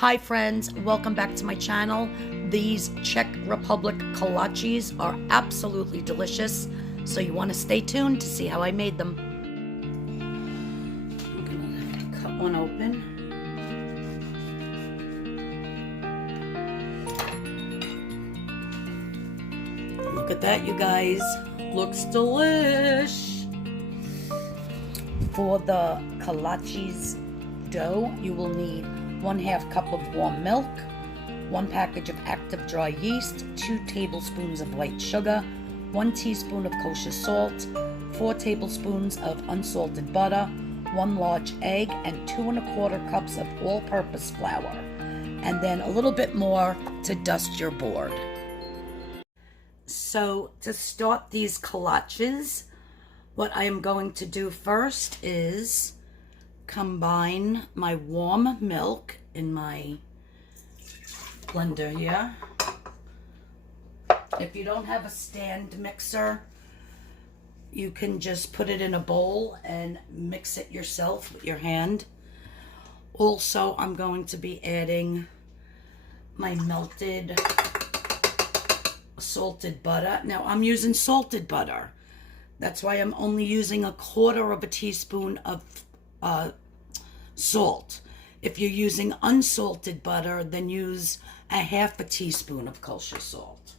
Hi friends, welcome back to my channel. These Czech Republic kolaches are absolutely delicious, so you want to stay tuned to see how I made them. I'm gonna cut one open. Look at that, you guys. Looks delish. For the kolaches dough, you will need 1/2 cup of warm milk, 1 package of active dry yeast, 2 tablespoons of white sugar, 1 teaspoon of kosher salt, 4 tablespoons of unsalted butter, 1 large egg, and 2 1/4 cups of all-purpose flour, and then a little bit more to dust your board. So to start these kolaches, what I am going to do first is combine my warm milk in my blender here. If you don't have a stand mixer, you can just put it in a bowl and mix it yourself with your hand. Also, I'm going to be adding my melted salted butter. Now, I'm using salted butter. That's why I'm only using 1/4 teaspoon of salt. If you're using unsalted butter, then use 1/2 teaspoon of kosher salt.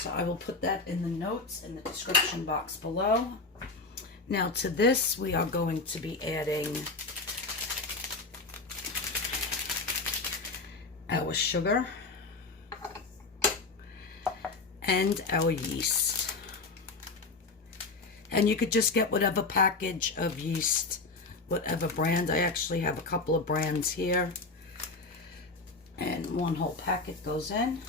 So I will put that in the notes in the description box below. Now to this, we are going to be adding our sugar and our yeast. And you could just get whatever package of yeast, whatever brand. I actually have a couple of brands here. And 1 whole packet goes in.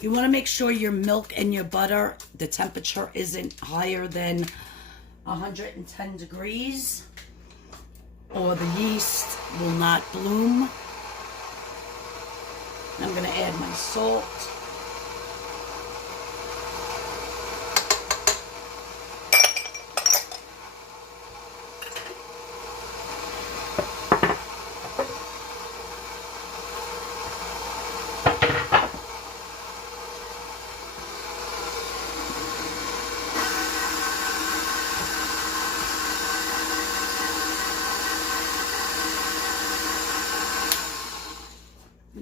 You want to make sure your milk and your butter, the temperature isn't higher than 110 degrees, or the yeast will not bloom. I'm going to add my salt.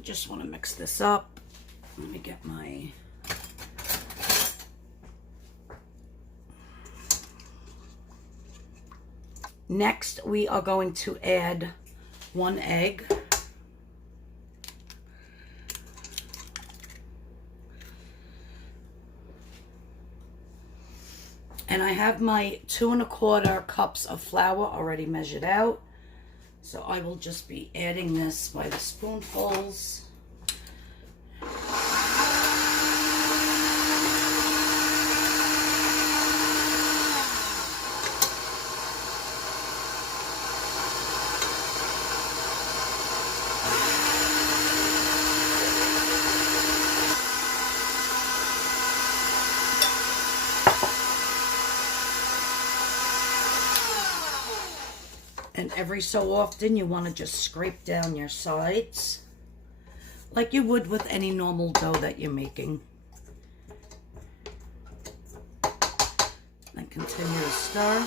Just want to mix this up. Let me get my next we are going to add 1 egg. And I have my 2 1/4 cups of flour already measured out. So I will just be adding this by the spoonfuls. And every so often, you want to just scrape down your sides like you would with any normal dough that you're making. And continue to stir.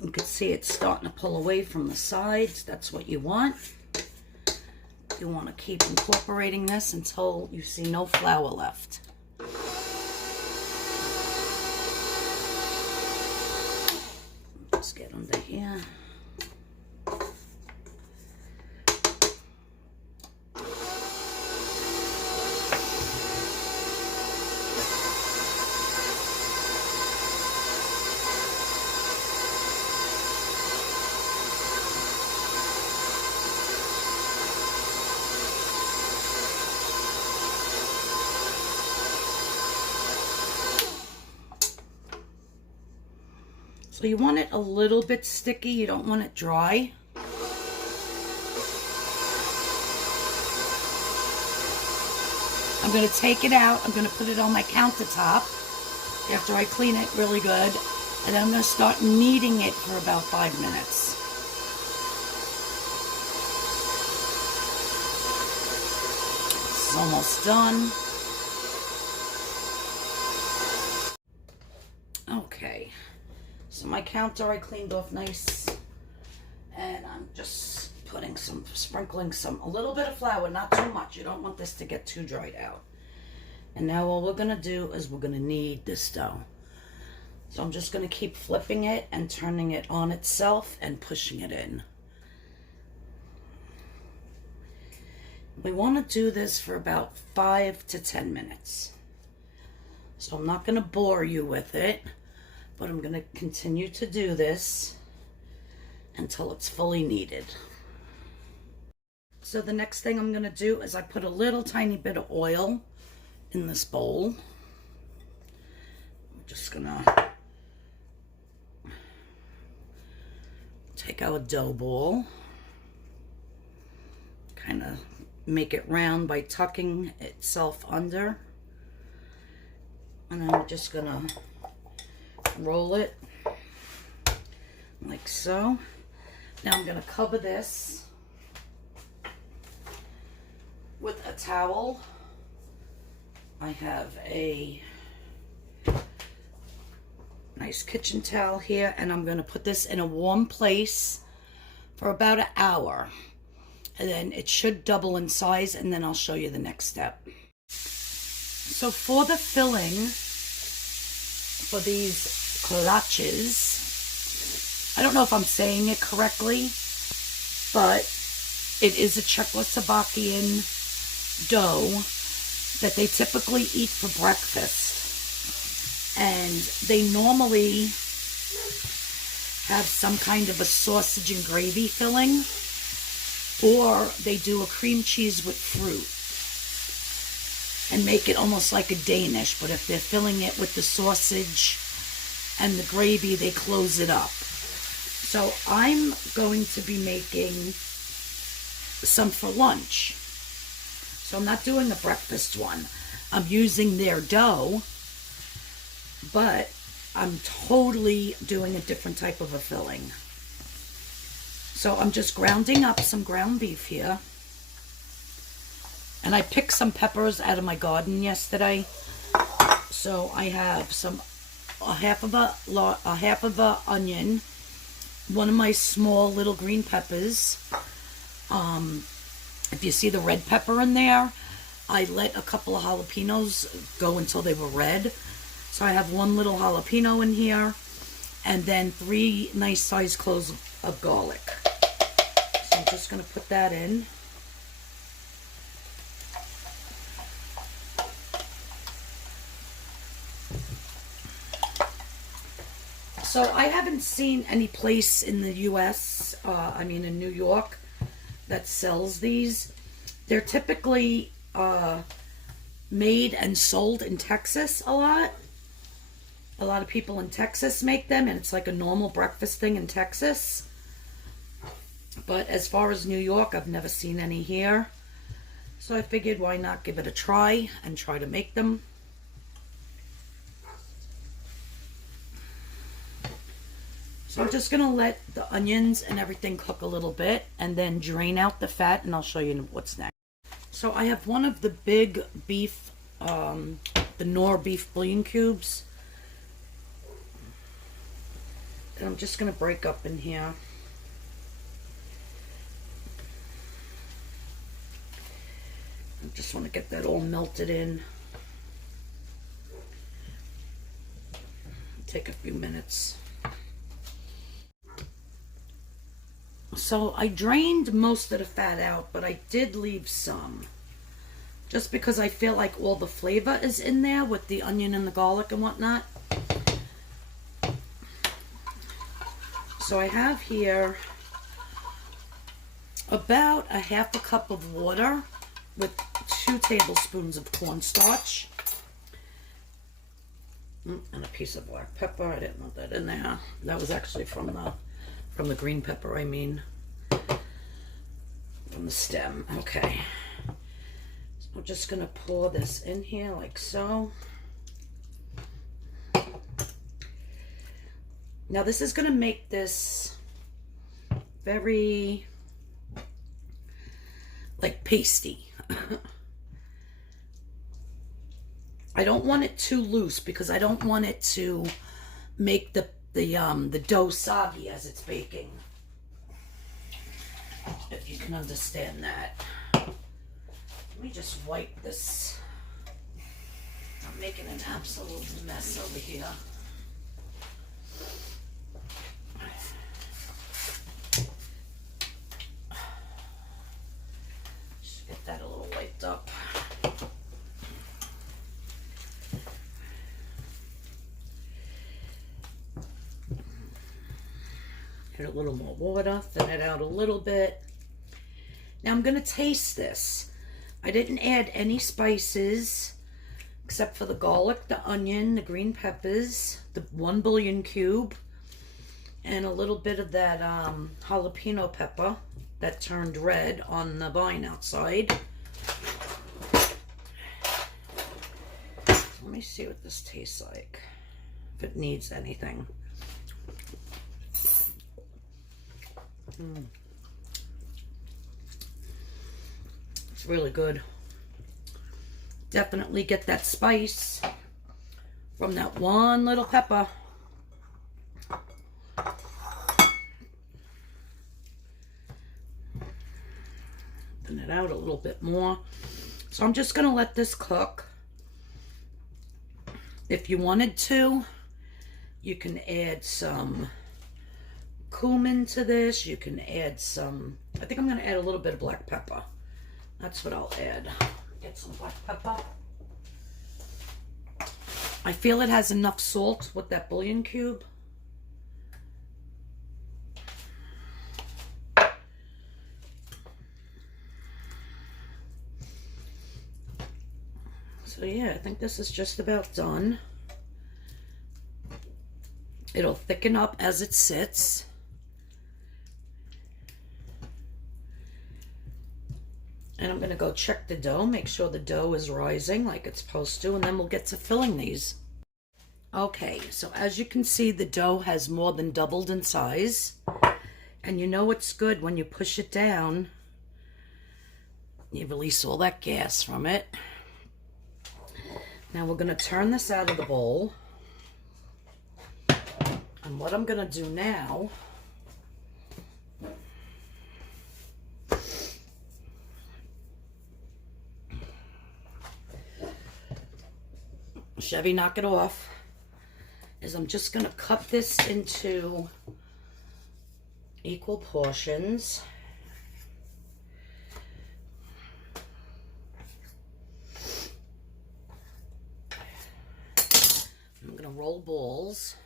You can see it's starting to pull away from the sides. That's what you want. You want to keep incorporating this until you see no flour left. Get under here. So you want it a little bit sticky. You don't want it dry. I'm going to take it out. I'm going to put it on my countertop. after I clean it really good. And then I'm going to start kneading it for about 5 minutes. This is almost done. Okay, so my counter I cleaned off nice, and I'm just sprinkling a little bit of flour, not too much. You don't want this to get too dried out. And now all we're gonna do is we're gonna knead this dough. So I'm just gonna keep flipping it and turning it on itself and pushing it in. We want to do this for about 5 to 10 minutes. So I'm not going to bore you with it, but I'm going to continue to do this until it's fully kneaded. So the next thing I'm going to do is I put a little tiny bit of oil in this bowl. I'm just going to take our dough ball, kind of make it round by tucking itself under. And then I'm just gonna roll it like so. Now I'm gonna cover this with a towel. I have a nice kitchen towel here, and I'm gonna put this in a warm place for about an hour. And then it should double in size, and then I'll show you the next step. So for the filling, for these kolaches, I don't know if I'm saying it correctly, but it is a Czechoslovakian dough that they typically eat for breakfast. And they normally have some kind of a sausage and gravy filling, or they do a cream cheese with fruit and make it almost like a Danish, but if they're filling it with the sausage and the gravy, they close it up. So I'm going to be making some for lunch. So I'm not doing a breakfast one. I'm using their dough, but I'm totally doing a different type of a filling. So I'm just grounding up some ground beef here. And I picked some peppers out of my garden yesterday. So I have a half of a onion, one of my small little green peppers. If you see the red pepper in there, I let a couple of jalapenos go until they were red. So I have one little jalapeno in here, and then 3 nice sized cloves of garlic. So I'm just going to put that in. So I haven't seen any place in the U.S., in New York, that sells these. They're typically made and sold in Texas a lot. A lot of people in Texas make them, and it's like a normal breakfast thing in Texas. But as far as New York, I've never seen any here. So I figured, why not give it a try and try to make them. So I'm just going to let the onions and everything cook a little bit and then drain out the fat, and I'll show you what's next. So I have one of the big beef, the Knorr beef bouillon cubes. And I'm just going to break up in here. I just want to get that all melted in. Take a few minutes. So I drained most of the fat out, but I did leave some. Just because I feel like all the flavor is in there with the onion and the garlic and whatnot. So I have here about a half a cup of water with 2 tablespoons of cornstarch. And a piece of black pepper. I didn't want that in there. That was actually from the green pepper, from the stem. Okay. So I'm just going to pour this in here like so. And Now this is going to make this very like pasty. I don't want it too loose because I don't want it to make the dough soggy as it's baking. If you can understand that. Let me just wipe this. I'm making an absolute mess over here. Just get that a little wiped up. Add a little more water, thin it out a little bit. Now I'm going to taste this. I didn't add any spices except for the garlic, the onion, the green peppers, the 1 bouillon cube, and a little bit of that jalapeno pepper that turned red on the vine outside. Let me see what this tastes like, if it needs anything. It's really good. Definitely get that spice from that one little pepper. Thin it out a little bit more. So I'm just going to let this cook. If you wanted to, you can add some cumin to this. You can add some, I think I'm going to add a little bit of black pepper. That's what I'll add. Get some black pepper. I feel it has enough salt with that bouillon cube. So yeah, I think this is just about done. It'll thicken up as it sits. And I'm going to go check the dough, make sure the dough is rising like it's supposed to, and then we'll get to filling these. Okay, so as you can see, the dough has more than doubled in size. And you know what's good when you push it down, you release all that gas from it. Now we're going to turn this out of the bowl. And what I'm going to do now, Chevy, knock it off, is I'm just going to cut this into equal portions. I'm going to roll balls.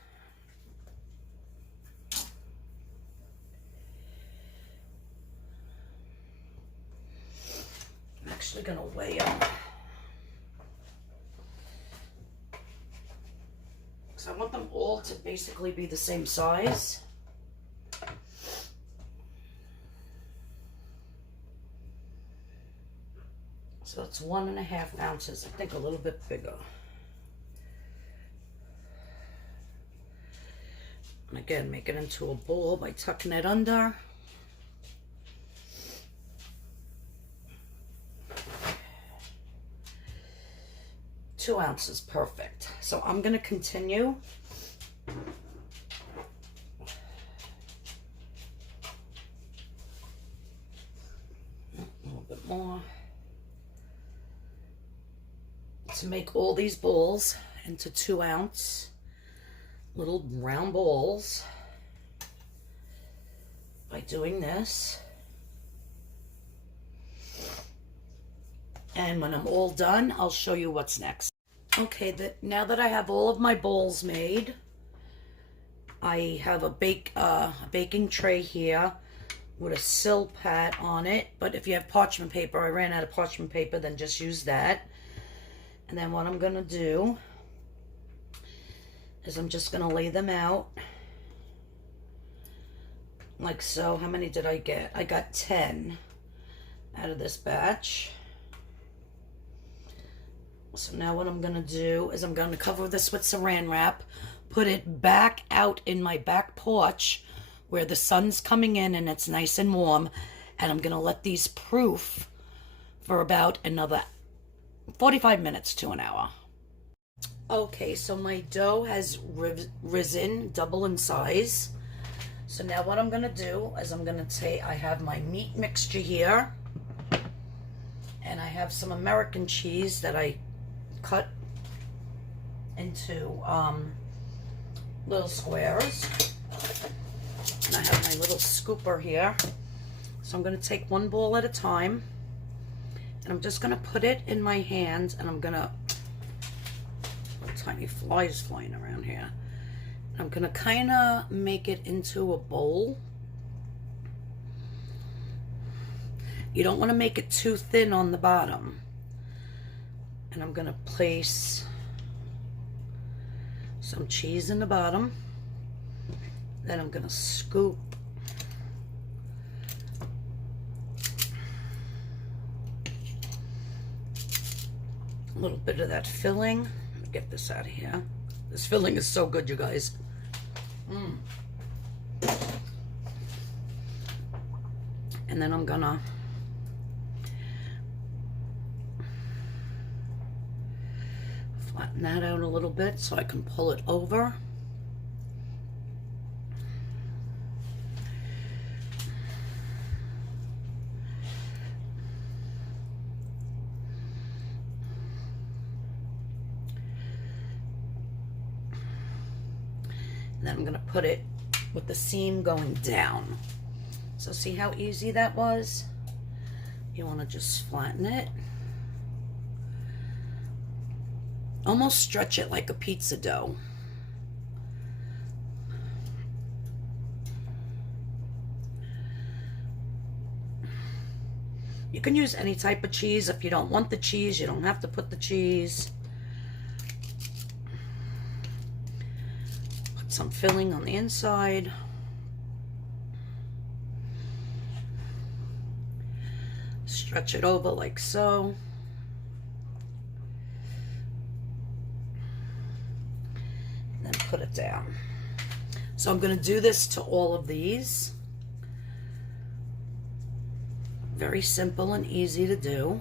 I'm actually going to weigh them. I want them all to basically be the same size. So it's 1.5 ounces, I think a little bit bigger. And again, make it into a ball by tucking it under. Two ounces, perfect. So I'm going to continue. A little bit more. To make all these balls into 2 ounce little round balls by doing this. And when I'm all done, I'll show you what's next. Okay, now that I have all of my bowls made, I have a baking tray here with a silpat on it. But if you have parchment paper, I ran out of parchment paper, then just use that. And then what I'm going to do is I'm just going to lay them out like so. How many did I get? I got 10 out of this batch. So now what I'm going to do is I'm going to cover this with saran wrap put it back out in my back porch where the sun's coming in and it's nice and warm. And I'm going to let these proof for about another 45 minutes to an hour. Okay, so my dough has risen double in size. So now what I'm going to do is I'm going to take, I have my meat mixture here. And I have some American cheese that I cut into little squares. And I have my little scooper here. So I'm going to take one ball at a time. And I'm just going to put it in my hands. And I'm going to... Little tiny flies flying around here. I'm going to kind of make it into a bowl. You don't want to make it too thin on the bottom. And I'm going to place some cheese in the bottom. Then I'm going to scoop a little bit of that filling. Let me get this out of here. This filling is so good, you guys. And then I'm going to flatten that out a little bit so I can pull it over. And then I'm going to put it with the seam going down. So see how easy that was? You want to just flatten it. Almost stretch it like a pizza dough. You can use any type of cheese. If you don't want the cheese, you don't have to put the cheese. Put some filling on the inside. Stretch it over like so. And then put it down. So I'm going to do this to all of these. Very simple and easy to do.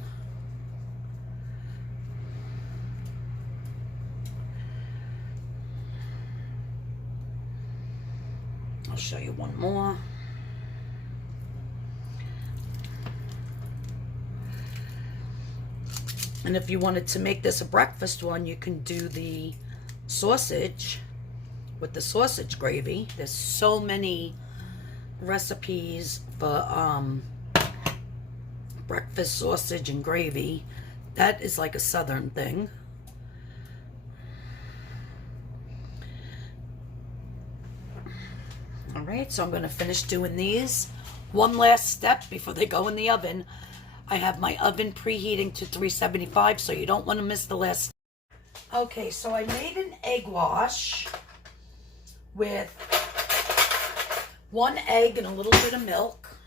I'll show you one more. And if you wanted to make this a breakfast one, you can do the sausage with the sausage gravy. There's so many recipes for breakfast sausage and gravy. That is like a southern thing. All right, so I'm going to finish doing these. One last step before they go in the oven. I have my oven preheating to 375, so you don't want to miss the last. Okay, so I made an egg wash with 1 egg and a little bit of milk.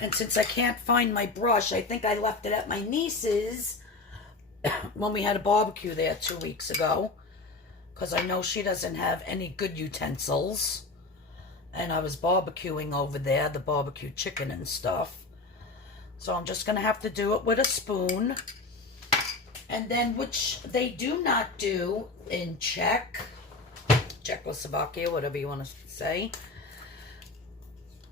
And since I can't find my brush, I think I left it at my niece's when we had a barbecue there 2 weeks ago. Because I know she doesn't have any good utensils. And I was barbecuing over there, the barbecue chicken and stuff. So I'm just going to have to do it with a spoon. And then, which they do not do in Czechoslovakia, whatever you want to say.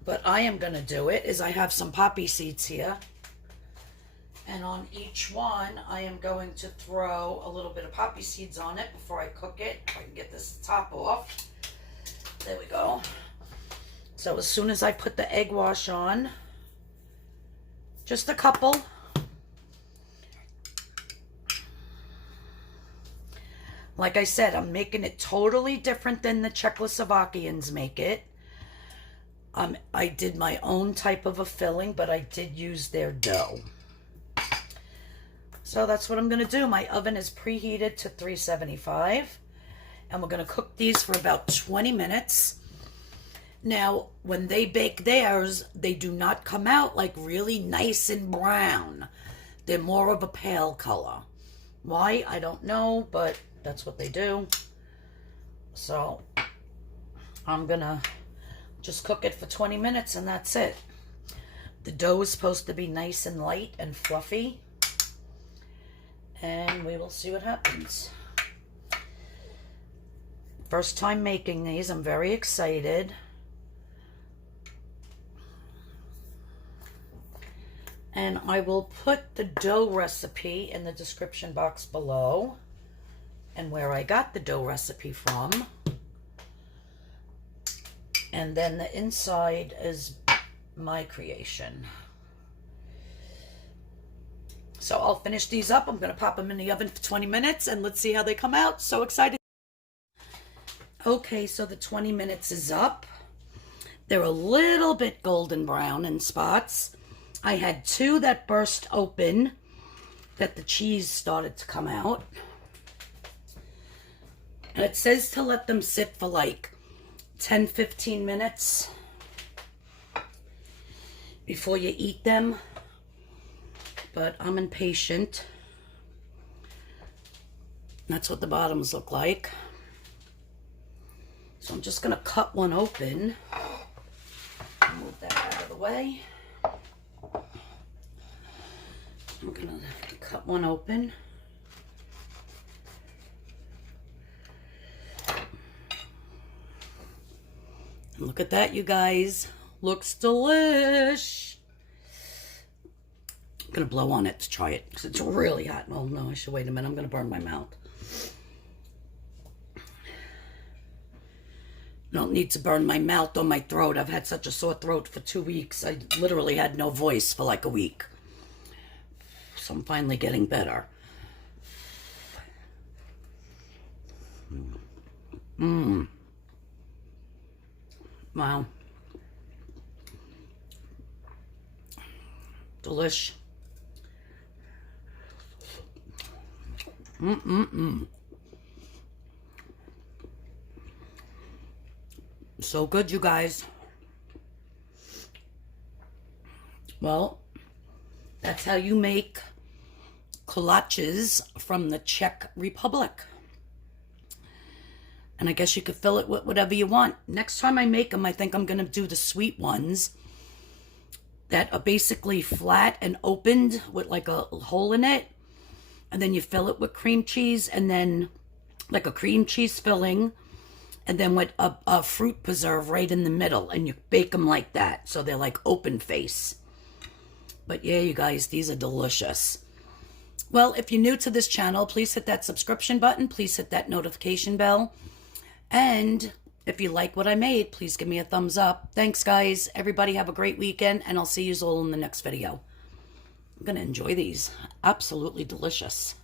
But I am going to do it, is I have some poppy seeds here. And on each one, I am going to throw a little bit of poppy seeds on it before I cook it. If I can get this top off. There we go. So as soon as I put the egg wash on, just a couple. Like I said, I'm making it totally different than the Czechoslovakians make it. I did my own type of a filling, but I did use their dough. So that's what I'm going to do. My oven is preheated to 375. And we're going to cook these for about 20 minutes. Now, when they bake theirs, they do not come out like really nice and brown. They're more of a pale color. Why? I don't know, but that's what they do. So I'm gonna just cook it for 20 minutes and that's it. The dough is supposed to be nice and light and fluffy, and we will see what happens. First time making these, I'm very excited. And I will put the dough recipe in the description box below and where I got the dough recipe from. And then the inside is my creation. So I'll finish these up. I'm going to pop them in the oven for 20 minutes and let's see how they come out. So excited. Okay, so the 20 minutes is up. They're a little bit golden brown in spots. I had two that burst open that the cheese started to come out. And it says to let them sit for like 10-15 minutes before you eat them. But I'm impatient. That's what the bottoms look like. So I'm just going to cut one open. Move that out of the way. I'm going to cut one open. And look at that, you guys. Looks delish. I'm going to blow on it to try it because it's really hot. Oh, no, I should wait a minute. I'm going to burn my mouth. I don't need to burn my mouth or my throat. I've had such a sore throat for 2 weeks. I literally had no voice for like a week. So I'm finally getting better. Wow. Delish. So good, you guys. Well, that's how you make kolaches from the Czech Republic. And I guess you could fill it with whatever you want. Next time I make them, I think I'm going to do the sweet ones that are basically flat and opened with like a hole in it. And then you fill it with cream cheese and then like a cream cheese filling. And then with a fruit preserve right in the middle. And you bake them like that. So they're like open face. But yeah, you guys, these are delicious. Well, if you're new to this channel, please hit that subscription button. Please hit that notification bell. And if you like what I made, please give me a thumbs up. Thanks, guys. Everybody have a great weekend, and I'll see you all in the next video. I'm going to enjoy these. Absolutely delicious.